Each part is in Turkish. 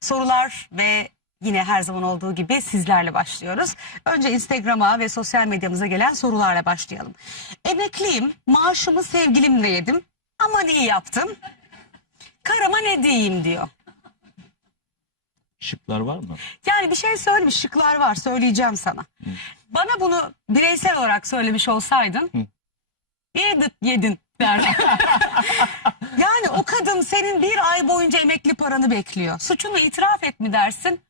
Sorular ve yine her zaman olduğu gibi sizlerle başlıyoruz. Önce Instagram'a ve sosyal medyamıza gelen sorularla başlayalım. Emekliyim, maaşımı sevgilimle yedim. Aman iyi yaptım. Karıma ne diyeyim diyor. Şıklar var mı? Yani bir şey söylemiş şıklar var söyleyeceğim sana. Bana bunu bireysel olarak söylemiş olsaydın yedin, yedin derdim. senin bir ay boyunca emekli paranı bekliyor. Suçunu itiraf et mi dersin?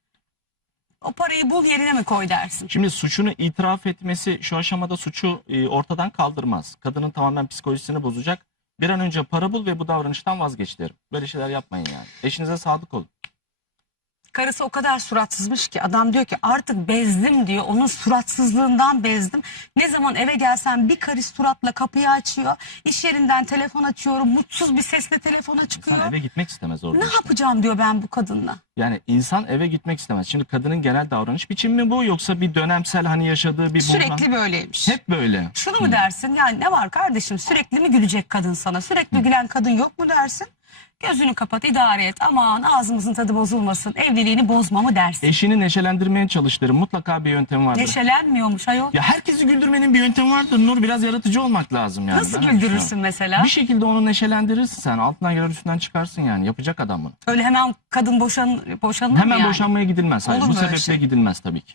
O parayı bul yerine mi koy dersin? Şimdi suçunu itiraf etmesi şu aşamada suçu e, ortadan kaldırmaz. Kadının tamamen psikolojisini bozacak. Bir an önce para bul ve bu davranıştan vazgeç derim. Böyle şeyler yapmayın yani. Eşinize sadık olun. Karısı o kadar suratsızmış ki adam diyor ki artık bezdim diyor. Onun suratsızlığından bezdim. Ne zaman eve gelsem bir karış suratla kapıyı açıyor. İş yerinden telefon açıyorum. Mutsuz bir sesle telefona çıkıyor. İnsan eve gitmek istemez orada. Ne işte. yapacağım diyor ben bu kadınla. Yani insan eve gitmek istemez. Şimdi kadının genel davranış biçimi mi bu yoksa bir dönemsel hani yaşadığı bir buhran? Sürekli böyleymiş. Hep böyle. Şunu mu dersin? Yani ne var kardeşim sürekli mi gülecek kadın sana? Sürekli gülen kadın yok mu dersin? Gözünü kapat idare et. Aman ağzımızın tadı bozulmasın. Evliliğini bozma mı dersin? Eşini neşelendirmeye çalıştırın. Mutlaka bir yöntemi vardır. Neşelenmiyormuş ayol. Ya herkesi güldürmenin bir yöntemi vardır. Nur biraz yaratıcı olmak lazım yani. Nasıl Ben öyle güldürürsün düşünüyorum. mesela? Bir şekilde onu neşelendirirsin sen. Altından girer üstünden çıkarsın yani. Yapacak adam bunu. Öyle hemen kadın boşan, boşanır mı Hemen yani? boşanmaya gidilmez. Hayır, Olur bu mu öyle sebeple şey? gidilmez tabii ki.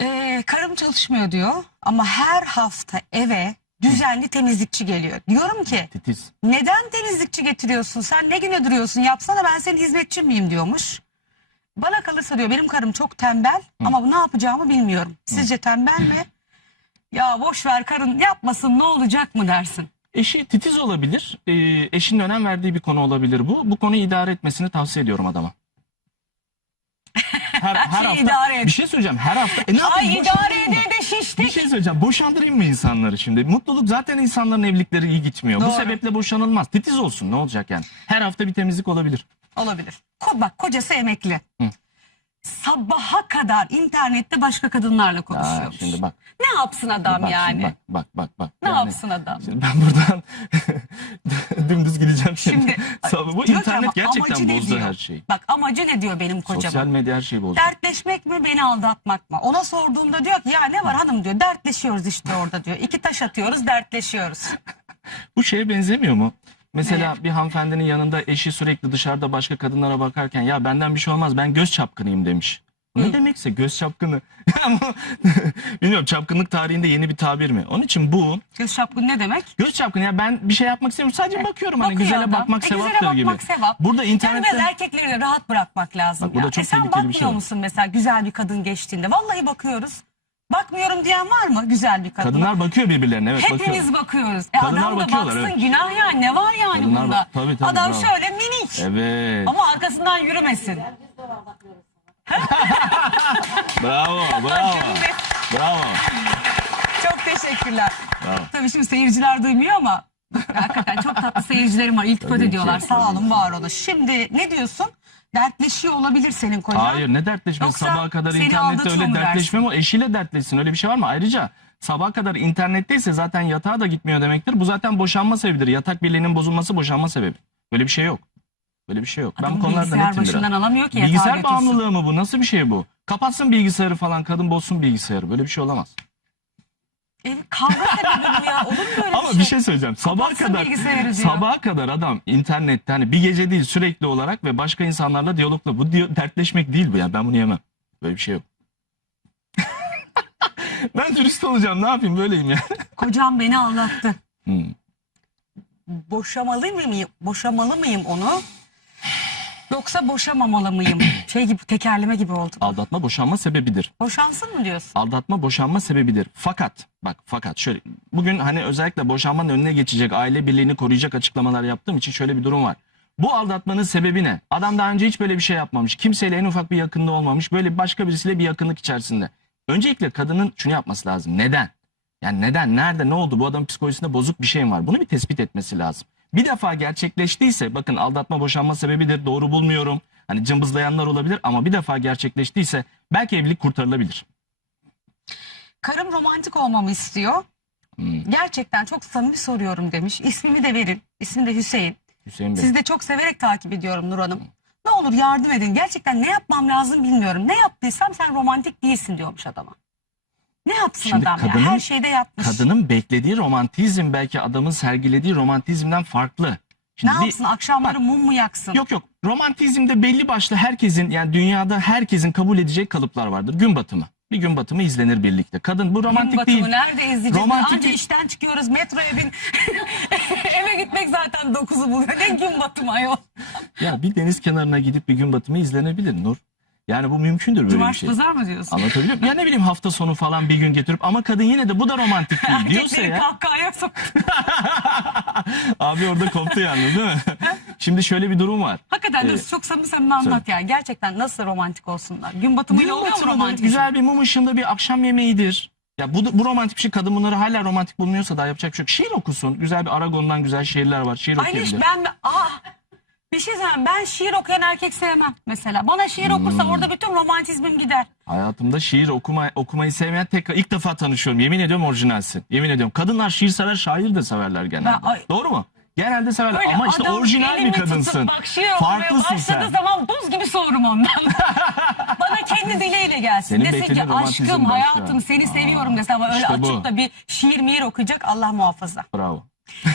Ee, karım çalışmıyor diyor ama her hafta eve düzenli temizlikçi geliyor. Diyorum ki Titiz. neden temizlikçi getiriyorsun? Sen ne güne duruyorsun? Yapsana ben senin hizmetçin miyim diyormuş. Bana kalırsa diyor benim karım çok tembel ama ne yapacağımı bilmiyorum. Sizce tembel mi? Ya boş ver karın yapmasın ne olacak mı dersin? Eşi titiz olabilir. Ee, eşinin önem verdiği bir konu olabilir bu. Bu konuyu idare etmesini tavsiye ediyorum adama. Her, her şeyi hafta idare et. bir şey söyleyeceğim. Her hafta e ne yapayım? Ay idare Boşandırayım mı? ede de Bir şiştik. şey söyleyeceğim. Boşandırayım mı insanları şimdi? Mutluluk zaten insanların evlilikleri iyi gitmiyor. Bu Doğru. sebeple boşanılmaz. Titiz olsun ne olacak yani? Her hafta bir temizlik olabilir. Olabilir. Ko bak kocası emekli. Hı. Sabaha kadar internette başka kadınlarla Ya konuşuyormuş. şimdi bak. Ne yapsın adam bak yani? şimdi bak bak bak bak. Ne Yani yapsın adam? Şimdi ben buradan dümdüz gideceğim şimdi. Şimdi Sabah bu diyor ki ama internet gerçekten ne bozdu diyor? her şeyi. Bak amacı ne diyor benim kocam? Sosyal medya her şeyi bozdu. Dertleşmek mi beni aldatmak mı? Ona sorduğunda diyor ki ya ne var hanım diyor dertleşiyoruz işte orada diyor. İki taş atıyoruz dertleşiyoruz. Bu şeye benzemiyor mu? Mesela bir hanımefendinin yanında eşi sürekli dışarıda başka kadınlara bakarken ya benden bir şey olmaz ben göz çapkınıyım demiş. Bu Ne demekse göz çapkını. Ama Bilmiyorum çapkınlık tarihinde yeni bir tabir mi? Onun için bu Göz çapkın ne demek? göz çapkını ya ben bir şey yapmak istemiyorum sadece bakıyorum hani Bakıyor güzele adam. bakmak E, sevaptır güzele gibi. bakmak sevap. Burada Yani internette biraz erkekleri de rahat bırakmak lazım Bak, ya. çok e sen tehlikeli bir bakmıyor şey var. musun mesela güzel bir kadın geçtiğinde? Vallahi bakıyoruz. Bakmıyorum diyen var mı güzel bir kadın? kadınlar bakıyor birbirlerine evet bakıyor. Hepimiz bakıyoruz. E Kadınlar adam da bakıyorlar, baksın evet. günah yani ne var yani Kadınlar bunda? tabii, tabii, adam bravo. şöyle minik Evet. ama arkasından yürümesin. Bravo bravo. Şimdi Bravo. çok teşekkürler. Bravo. Tabii şimdi seyirciler duymuyor ama hakikaten çok tatlı seyircilerim var. İltifat Tabii ki, ediyorlar. Sağ olun var olun. Şimdi ne diyorsun? Dertleşiyor olabilir senin kocan. Hayır ne dertleşme Yoksa sabaha kadar seni internette aldatıyor öyle mu dertleşme mi o eşiyle dertleşsin öyle bir şey var mı? Ayrıca sabaha kadar internetteyse zaten yatağa da gitmiyor demektir. Bu zaten boşanma sebebidir. Yatak birliğinin bozulması boşanma sebebi. Böyle bir şey yok. Böyle bir şey yok. ben Adam bu konularda bilgisayar netim başından biraz. alamıyor ki yatağa Bilgisayar götürsün. bağımlılığı mı bu? Nasıl bir şey bu? Kapatsın bilgisayarı falan kadın bozsun bilgisayarı. Böyle bir şey olamaz. Kavga sebebi bu ya. Olur mu böyle Ama bir şey? bir şey söyleyeceğim. Sabaha Kapatsın kadar bilgisayarı diyor. sabaha kadar adam internette hani bir gece değil sürekli olarak ve başka insanlarla diyalogla bu diyor, dertleşmek değil bu ya. Ben bunu yemem. Böyle bir şey yok. ben dürüst olacağım. Ne yapayım? Böyleyim ya. Kocam beni aldattı. Hmm. Boşamalı mıyım? Boşamalı mıyım onu? Yoksa boşamamalı mıyım? Şey gibi tekerleme gibi oldu. Aldatma boşanma sebebidir. Boşansın mı diyorsun? Aldatma boşanma sebebidir. Fakat bak fakat şöyle bugün hani özellikle boşanmanın önüne geçecek aile birliğini koruyacak açıklamalar yaptığım için şöyle bir durum var. Bu aldatmanın sebebi ne? Adam daha önce hiç böyle bir şey yapmamış. Kimseyle en ufak bir yakınlığı olmamış. Böyle başka birisiyle bir yakınlık içerisinde. Öncelikle kadının şunu yapması lazım. Neden? Yani neden? Nerede? Ne oldu? Bu adamın psikolojisinde bozuk bir şey mi var? Bunu bir tespit etmesi lazım. Bir defa gerçekleştiyse bakın aldatma boşanma sebebidir. Doğru bulmuyorum. Hani cımbızlayanlar olabilir ama bir defa gerçekleştiyse belki evlilik kurtarılabilir. Karım romantik olmamı istiyor. Hmm. Gerçekten çok samimi soruyorum demiş. İsmimi de verin. İsmi de Hüseyin. Hüseyin Bey. Sizi de çok severek takip ediyorum Nur Hanım. Ne olur yardım edin. Gerçekten ne yapmam lazım bilmiyorum. Ne yaptıysam sen romantik değilsin diyormuş adama. Ne yapsın Şimdi adam ya? kadının- Her şeyde yapmış. Kadının beklediği romantizm belki adamın sergilediği romantizmden farklı. Ne Şimdi bir- yapsın? Akşamları mum mu yaksın? Yok yok. Romantizmde belli başlı herkesin yani dünyada herkesin kabul edeceği kalıplar vardır. Gün batımı. Bir gün batımı izlenir birlikte. Kadın bu romantik Gün batımı değil. nerede izleyeceğiz? Romantik Anca değil. işten çıkıyoruz metroya bin. Eve gitmek zaten dokuzu buluyor. Ne gün batımı ayol. Ya bir deniz kenarına gidip bir gün batımı izlenebilir Nur. Yani bu mümkündür böyle bir Cumartesi şey. pazar mı diyorsun? Anlatabiliyor muyum? Ya ne bileyim hafta sonu falan bir gün getirip ama kadın yine de bu da romantik değil diyorsa Erkekleri ya. kahkahaya sok. Abi orada koptu yalnız değil mi? Şimdi şöyle bir durum var. Hakikaten Ee, dur çok samimi samimi anlat yani. Gerçekten nasıl romantik olsunlar? Gün batımıyla oluyor mu romantik? Güzel bir mum ışığında bir akşam yemeğidir. Ya bu, bu romantik bir şey. Kadın bunları hala romantik bulmuyorsa daha yapacak bir şey yok. Şiir okusun. Güzel bir Aragon'dan güzel şiirler var. Şiir Ay ne okuyabilir. ben ah bir şey söyleyeyim ben şiir okuyan erkek sevmem mesela. Bana şiir okursa Hmm. orada bütün romantizmim gider. Hayatımda şiir okuma, okumayı sevmeyen tekrar ilk defa tanışıyorum. Yemin ediyorum orijinalsin. Yemin ediyorum. Kadınlar şiir sever, şair de severler genelde. Ben- ay- Doğru mu? Genelde severler. Böyle Ama işte adam orijinal bir kadınsın. tutup bak şiir okumaya Farklısın başladığı sen. zaman buz gibi soğurum ondan. Bana kendi diliyle gelsin. Senin Desin ki romantizm aşkım hayatım seni seviyorum dese ama öyle işte bu. açıp da bir şiir miir okuyacak Allah muhafaza. Bravo.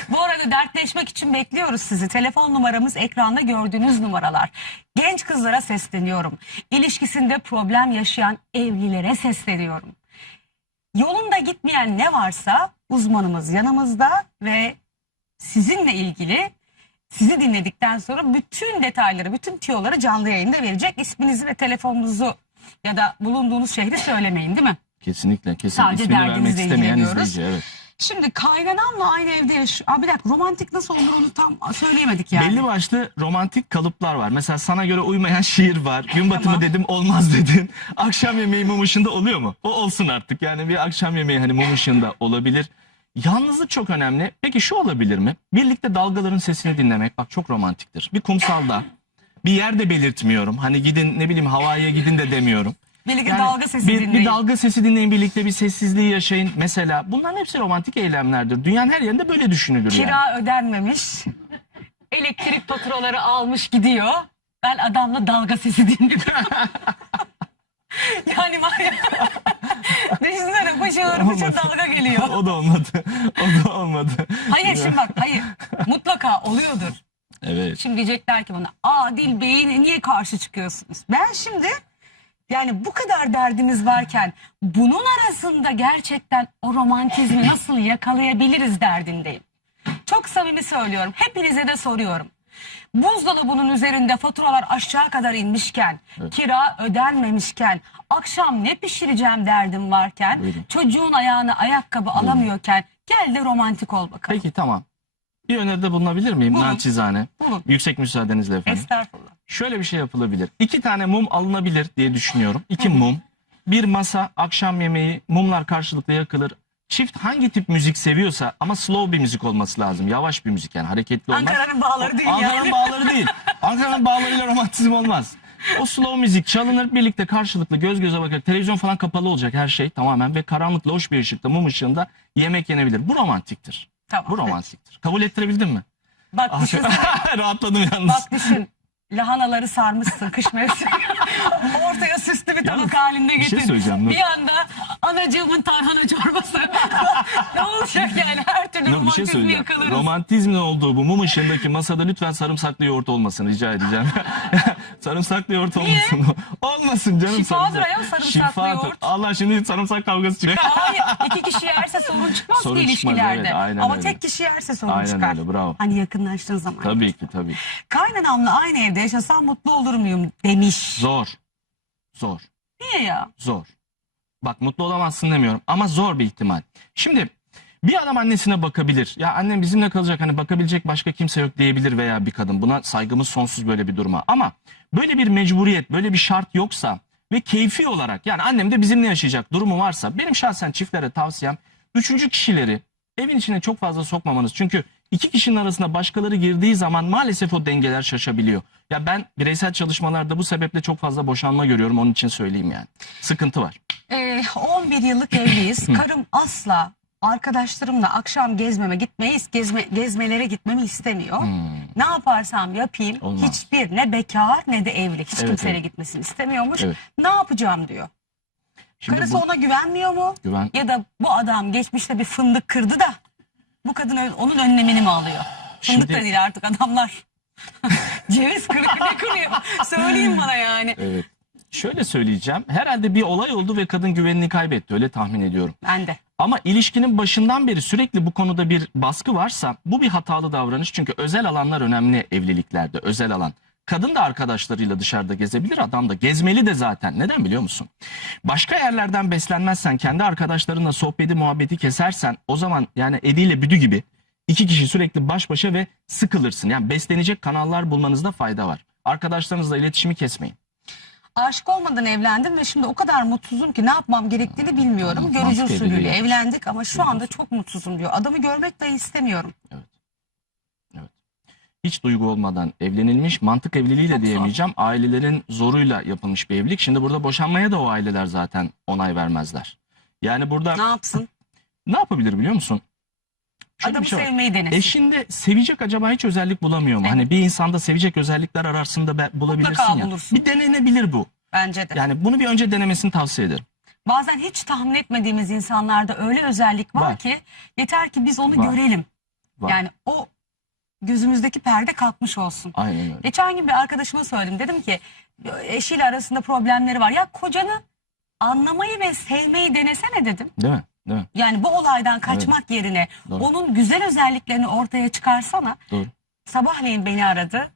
Bu arada dertleşmek için bekliyoruz sizi. Telefon numaramız ekranda gördüğünüz numaralar. Genç kızlara sesleniyorum. İlişkisinde problem yaşayan evlilere sesleniyorum. Yolunda gitmeyen ne varsa uzmanımız yanımızda ve sizinle ilgili sizi dinledikten sonra bütün detayları, bütün tiyoları canlı yayında verecek. İsminizi ve telefonunuzu ya da bulunduğunuz şehri söylemeyin değil mi? Kesinlikle. kesinlikle. Sadece İsmini vermek derdinizle istemeyen ilgileniyoruz. izleyici. Evet. Şimdi kaynanamla aynı evde yaşıyor. Aa, bir dakika romantik nasıl olur onu tam söyleyemedik yani. Belli başlı romantik kalıplar var. Mesela sana göre uymayan şiir var. Gün batımı Tamam. dedim olmaz dedin. Akşam yemeği mum ışığında oluyor mu? O olsun artık. Yani bir akşam yemeği hani mum ışığında olabilir. Yalnızlık çok önemli. Peki şu olabilir mi? Birlikte dalgaların sesini dinlemek bak çok romantiktir. Bir kumsalda bir yerde belirtmiyorum. Hani gidin ne bileyim havaya gidin de demiyorum. Birlikte Yani dalga sesi bir, dinleyin. bir dalga sesi dinleyin birlikte bir sessizliği yaşayın. Mesela bunların hepsi romantik eylemlerdir. Dünyanın her yerinde böyle düşünülür yani. Kira ödenmemiş. Elektrik faturaları almış gidiyor. Ben adamla dalga sesi dinliyorum. yani var ya. Düşünsene fışır fışır Olmadı. dalga geliyor. o da olmadı. O da olmadı. Hayır şimdi bak hayır. Mutlaka oluyordur. Evet. Şimdi diyecekler ki bana Adil Bey'ine niye karşı çıkıyorsunuz? Ben şimdi yani bu kadar derdimiz varken bunun arasında gerçekten o romantizmi nasıl yakalayabiliriz derdindeyim. Çok samimi söylüyorum. Hepinize de soruyorum. Buzdolabının üzerinde faturalar aşağı kadar inmişken, kira ödenmemişken, akşam ne pişireceğim derdim varken, çocuğun ayağına ayakkabı alamıyorken gel de romantik ol bakalım. Peki tamam. Bir öneride bulunabilir miyim? Bulun. Naçizane. Bulun. Yüksek müsaadenizle efendim. Estağfurullah. Şöyle bir şey yapılabilir. İki tane mum alınabilir diye düşünüyorum. İki mum. Bir masa, akşam yemeği, mumlar karşılıklı yakılır. Çift hangi tip müzik seviyorsa ama slow bir müzik olması lazım. Yavaş bir müzik yani hareketli olmaz. Ankara'nın bağları değil Ankara'nın yani. bağları değil. Ankara'nın bağlarıyla romantizm olmaz. O slow müzik çalınır birlikte karşılıklı göz göze bakarak televizyon falan kapalı olacak her şey tamamen ve karanlıkla hoş bir ışıkta mum ışığında yemek yenebilir. Bu romantiktir. Tamam. Bu romantiktir. Kabul ettirebildin mi? Bak düşün. Rahatladım yalnız. Bak düşün. Lahanaları sarmışsın kış mevsimi. Ortaya süslü bir tabak halinde bir şey söyleyeceğim, bir anda anacığımın tarhana çorbası. ne olacak yani her türlü Nur bir şey romantizmi söyleyeceğim. yakalarız. Romantizmin olduğu bu mum ışığındaki masada lütfen sarımsaklı yoğurt olmasın rica edeceğim. sarımsaklı yoğurt olmasın. olmasın canım. Şifadır sarımsak- ayol sarımsaklı Şifadır. yoğurt. Allah şimdi sarımsak kavgası çıkıyor. Hayır iki kişi yerse sorun çıkmaz Sorun ki çıkmaz, ilişkilerde. evet, aynen Ama öyle. tek kişi yerse sorun Aynen çıkar. öyle, bravo. Hani yakınlaştığın zaman. tabii ki tabii. Kaynanamla aynı evde yaşasam mutlu olur muyum demiş. Zor. Zor. Niye ya? Zor. Bak mutlu olamazsın demiyorum ama zor bir ihtimal. Şimdi bir adam annesine bakabilir. Ya annem bizimle kalacak hani bakabilecek başka kimse yok diyebilir veya bir kadın. Buna saygımız sonsuz böyle bir duruma. Ama böyle bir mecburiyet, böyle bir şart yoksa ve keyfi olarak yani annem de bizimle yaşayacak durumu varsa benim şahsen çiftlere tavsiyem üçüncü kişileri evin içine çok fazla sokmamanız. Çünkü iki kişinin arasında başkaları girdiği zaman maalesef o dengeler şaşabiliyor. Ya ben bireysel çalışmalarda bu sebeple çok fazla boşanma görüyorum onun için söyleyeyim yani. Sıkıntı var. Ee, 11 yıllık evliyiz. Karım asla arkadaşlarımla akşam gezmeme gitmeyiz, gezme, gezmelere gitmemi istemiyor. Ne yaparsam yapayım Olmaz. hiçbir ne bekar ne de evli hiç Evet, kimseyle evet. gitmesini istemiyormuş. Evet. Ne yapacağım diyor. Şimdi Karısı bu ona güvenmiyor mu? güven Ya da bu adam geçmişte bir fındık kırdı da bu kadın ö- onun önlemini mi alıyor? Fındık Şimdi- da değil artık adamlar. Ceviz kırıyor ne kırıyor? Söyleyin bana yani. evet. Şöyle söyleyeceğim. Herhalde bir olay oldu ve kadın güvenini kaybetti. Öyle tahmin ediyorum. Ben de. Ama ilişkinin başından beri sürekli bu konuda bir baskı varsa bu bir hatalı davranış. Çünkü özel alanlar önemli evliliklerde. Özel alan. Kadın da arkadaşlarıyla dışarıda gezebilir, adam da gezmeli de zaten. Neden biliyor musun? Başka yerlerden beslenmezsen, kendi arkadaşlarınla sohbeti, muhabbeti kesersen o zaman yani Edi ile Büdü gibi iki kişi sürekli baş başa ve sıkılırsın. Yani beslenecek kanallar bulmanızda fayda var. Arkadaşlarınızla iletişimi kesmeyin. Aşık olmadan evlendim ve şimdi o kadar mutsuzum ki ne yapmam gerektiğini bilmiyorum. Mantık Görücü usulüyle evlendik ama şu anda çok mutsuzum diyor. Adamı görmek dahi istemiyorum. hiç duygu olmadan evlenilmiş mantık evliliği de Çok zor. diyemeyeceğim. Ailelerin zoruyla yapılmış bir evlilik. Şimdi burada boşanmaya da o aileler zaten onay vermezler. Yani burada Ne yapsın? ne yapabilir biliyor musun? Adamı şey var. sevmeyi denesin. Eşinde sevecek acaba hiç özellik bulamıyor mu? Evet. Hani bir insanda sevecek özellikler ararsın da be- bulabilirsin Mutlaka ya. bulursun. Bir denenebilir bu. Bence de. Yani bunu bir önce denemesini tavsiye ederim. Bazen hiç tahmin etmediğimiz insanlarda öyle özellik var, Var. ki yeter ki biz onu Var. görelim. Var. Yani o gözümüzdeki perde kalkmış olsun. Aynen öyle. Geçen gün bir arkadaşıma söyledim. Dedim ki eşiyle arasında problemleri var. Ya kocanı anlamayı ve sevmeyi denesene dedim. Değil mi? Değil mi? Yani bu olaydan kaçmak yerine Doğru. onun güzel özelliklerini ortaya çıkarsana. Doğru. Sabahleyin beni aradı.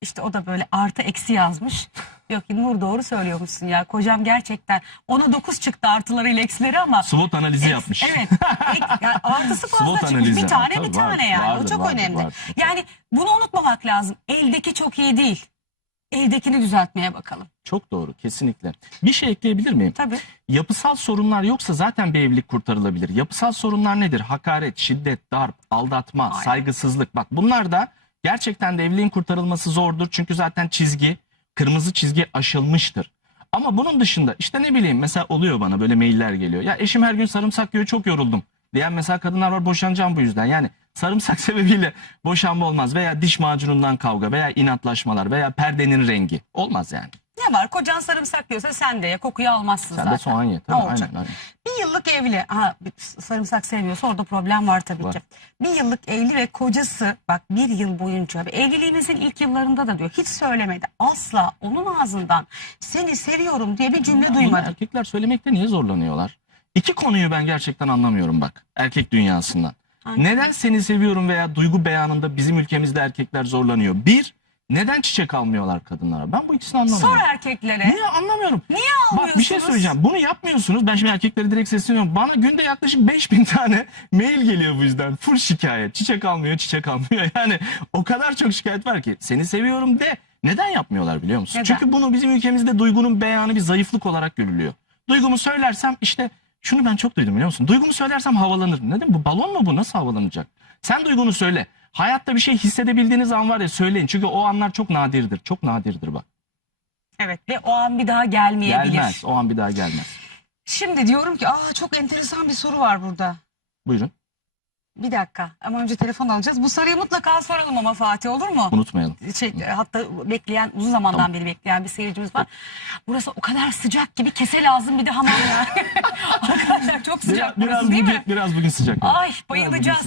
İşte o da böyle artı eksi yazmış. Yok ki Nur doğru söylüyormuşsun ya. Kocam gerçekten ona 9 çıktı artılarıyla eksileri ama SWOT analizi yapmış. Evet. Ek- yani artısı fazla SWOT çıkmış. analizi. Bir tane Tabii bir vardır, tane yani. o vardır, çok vardır, önemli. vardır. Yani bunu unutmamak lazım. Eldeki çok iyi değil. Eldekini düzeltmeye bakalım. Çok doğru kesinlikle. Bir şey ekleyebilir miyim? Tabii. Yapısal sorunlar yoksa zaten bir evlilik kurtarılabilir. Yapısal sorunlar nedir? Hakaret, şiddet, darp, aldatma, Aynen. saygısızlık. Bak bunlar da gerçekten de evliliğin kurtarılması zordur. Çünkü zaten çizgi, kırmızı çizgi aşılmıştır. Ama bunun dışında işte ne bileyim mesela oluyor bana böyle mailler geliyor. Ya eşim her gün sarımsak yiyor çok yoruldum. Diyen mesela kadınlar var boşanacağım bu yüzden. Yani sarımsak sebebiyle boşanma olmaz veya diş macunundan kavga veya inatlaşmalar veya perdenin rengi. Olmaz yani. Ne var? Kocan sarımsak yiyorsa sen de ye. Kokuyu almazsın Sen zaten. de soğan ye. Ne Tabii, olacak? aynen, aynen. Bir yıllık evli. Ha, sarımsak sevmiyorsa orada problem var tabii Var. ki. Bir yıllık evli ve kocası bak bir yıl boyunca evliliğimizin ilk yıllarında da diyor hiç söylemedi. Asla onun ağzından seni seviyorum diye bir cümle Ya bunu duymadım. Erkekler söylemekte niye zorlanıyorlar? İki konuyu ben gerçekten anlamıyorum bak erkek dünyasından. Aynen. Neden seni seviyorum veya duygu beyanında bizim ülkemizde erkekler zorlanıyor? Bir, neden çiçek almıyorlar kadınlara? Ben bu ikisini anlamıyorum. Sor erkeklere. Niye anlamıyorum? Niye Bak bir şey almıyorsunuz? söyleyeceğim. Bunu yapmıyorsunuz. Ben şimdi erkeklere direkt sesleniyorum. Bana günde yaklaşık 5000 tane mail geliyor bu yüzden. Full şikayet. Çiçek almıyor, çiçek almıyor. Yani o kadar çok şikayet var ki. Seni seviyorum de. Neden yapmıyorlar biliyor musun? Neden? Çünkü bunu bizim ülkemizde duygunun beyanı bir zayıflık olarak görülüyor. Duygumu söylersem işte şunu ben çok duydum biliyor musun? Duygumu söylersem havalanır. Neden? Bu balon mu bu? Nasıl havalanacak? Sen duygunu söyle. Hayatta bir şey hissedebildiğiniz an var ya söyleyin. Çünkü o anlar çok nadirdir. Çok nadirdir bak. Evet ve o an bir daha gelmeyebilir. Gelmez. O an bir daha gelmez. Şimdi diyorum ki aa çok enteresan bir soru var burada. Buyurun. Bir dakika ama önce telefon alacağız. Bu soruyu mutlaka soralım ama Fatih olur mu? Unutmayalım. Şey, hatta bekleyen uzun zamandan Tamam. beri bekleyen bir seyircimiz var. Burası o kadar sıcak gibi kese lazım bir de hamam ya. Arkadaşlar çok sıcak Biraz, biraz burası değil bugün, mi? biraz bugün sıcak. Ay bayılacağız.